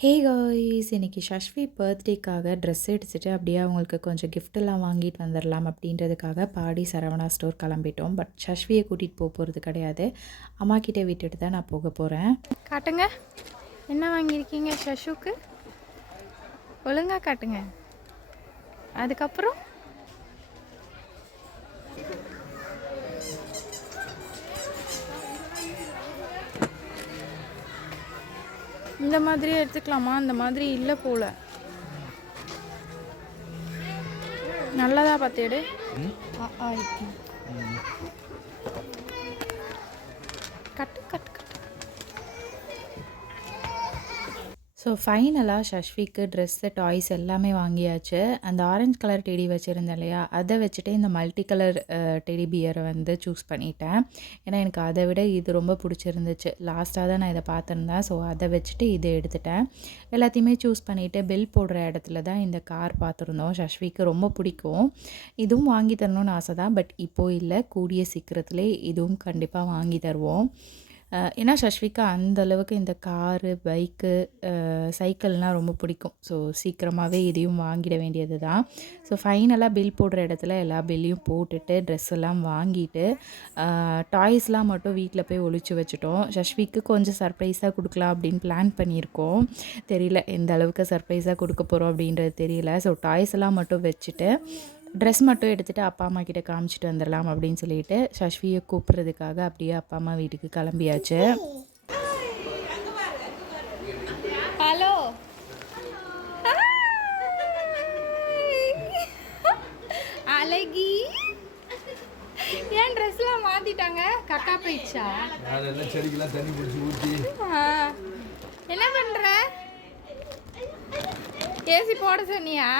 Hey guys, இன்னைக்கு ஷஷ்வி பர்த்டேக்காக dress எடுத்துட்டு அப்படியே அவங்களுக்கு கொஞ்சம் கிஃப்ட்டெல்லாம் வாங்கிட்டு வந்துடலாம் அப்படின்றதுக்காக பாடி சரவணா ஸ்டோர் கிளம்பிட்டோம். பட் ஷஷ்வியை கூட்டிகிட்டு போகிறது கிடையாது. அம்மா கிட்டே விட்டுட்டு தான் நான் போக போகிறேன். காட்டுங்க, என்ன வாங்கியிருக்கீங்க ஷஷுக்கு? ஒழுங்கா காட்டுங்க. அதுக்கப்புறம் இந்த மாதிரி எடுத்துக்கலாமா? அந்த மாதிரி இல்லை போல. நல்லதா பார்த்து எடு. கட்டு கட்டு கட்டு. ஸோ ஃபைனலாக ஷஷ்விக்கு ட்ரெஸ்ஸு, டாய்ஸ் எல்லாமே வாங்கியாச்சு. அந்த ஆரஞ்சு கலர் டெடி வச்சுருந்தேன் இல்லையா, அதை வச்சுட்டு இந்த மல்டி கலர் டெடி பியரை வந்து சூஸ் பண்ணிட்டேன். ஏன்னா எனக்கு அதை விட இது ரொம்ப பிடிச்சிருந்துச்சு. லாஸ்ட்டாக தான் நான் இதை பார்த்துருந்தேன். ஸோ அதை வச்சுட்டு இதை எடுத்துட்டேன். எல்லாத்தையுமே சூஸ் பண்ணிவிட்டு பில் போடுற இடத்துல தான் இந்த கார் பார்த்துருந்தோம். ஷஷ்விக்கு ரொம்ப பிடிக்கும். இதுவும் வாங்கி தரணும்னு ஆசை தான். பட் இப்போது இல்லை, கூடிய சீக்கிரத்துலேயே இதுவும் கண்டிப்பாக வாங்கி தருவோம். ஏன்னா ஷஷ்விக்கு அந்தளவுக்கு இந்த காரு, பைக்கு, சைக்கிள்னால் ரொம்ப பிடிக்கும். ஸோ சீக்கிரமாகவே இதையும் வாங்கிட வேண்டியது தான். ஸோ ஃபைனலாக பில் போடுற இடத்துல எல்லா பில்லையும் போட்டுட்டு ட்ரெஸ் எல்லாம் வாங்கிட்டு டாய்ஸ்லாம் மட்டும் வீட்டில் போய் ஒழிச்சு வச்சுட்டோம். ஷஷ்விக்கு கொஞ்சம் சர்ப்ரைஸாக கொடுக்கலாம் அப்படின்னு பிளான் பண்ணியிருக்கோம். தெரியல எந்த அளவுக்கு சர்ப்ரைஸாக கொடுக்க போகிறோம் அப்படின்றது தெரியல. ஸோ டாய்ஸ் எல்லாம் மட்டும் வச்சுட்டு ட்ரெஸ் மட்டும் எடுத்துகிட்டு அப்பா அம்மா கிட்டே காமிச்சிட்டு வந்துடலாம் அப்படின்னு சொல்லிட்டு ஷஷ்வியை கூப்பிட்றதுக்காக அப்படியே அப்பா அம்மா வீட்டுக்கு கிளம்பியாச்சு. ஹலோ, அழகி. ஏன் ட்ரெஸ்லாம் மாற்றிட்டாங்க? கக்கா போயிடுச்சா? செடிக்கெல்லாம் தண்ணி பிடிச்சி ஊற்றி என்ன பண்ணுற? ஏசி போட சொன்னியா?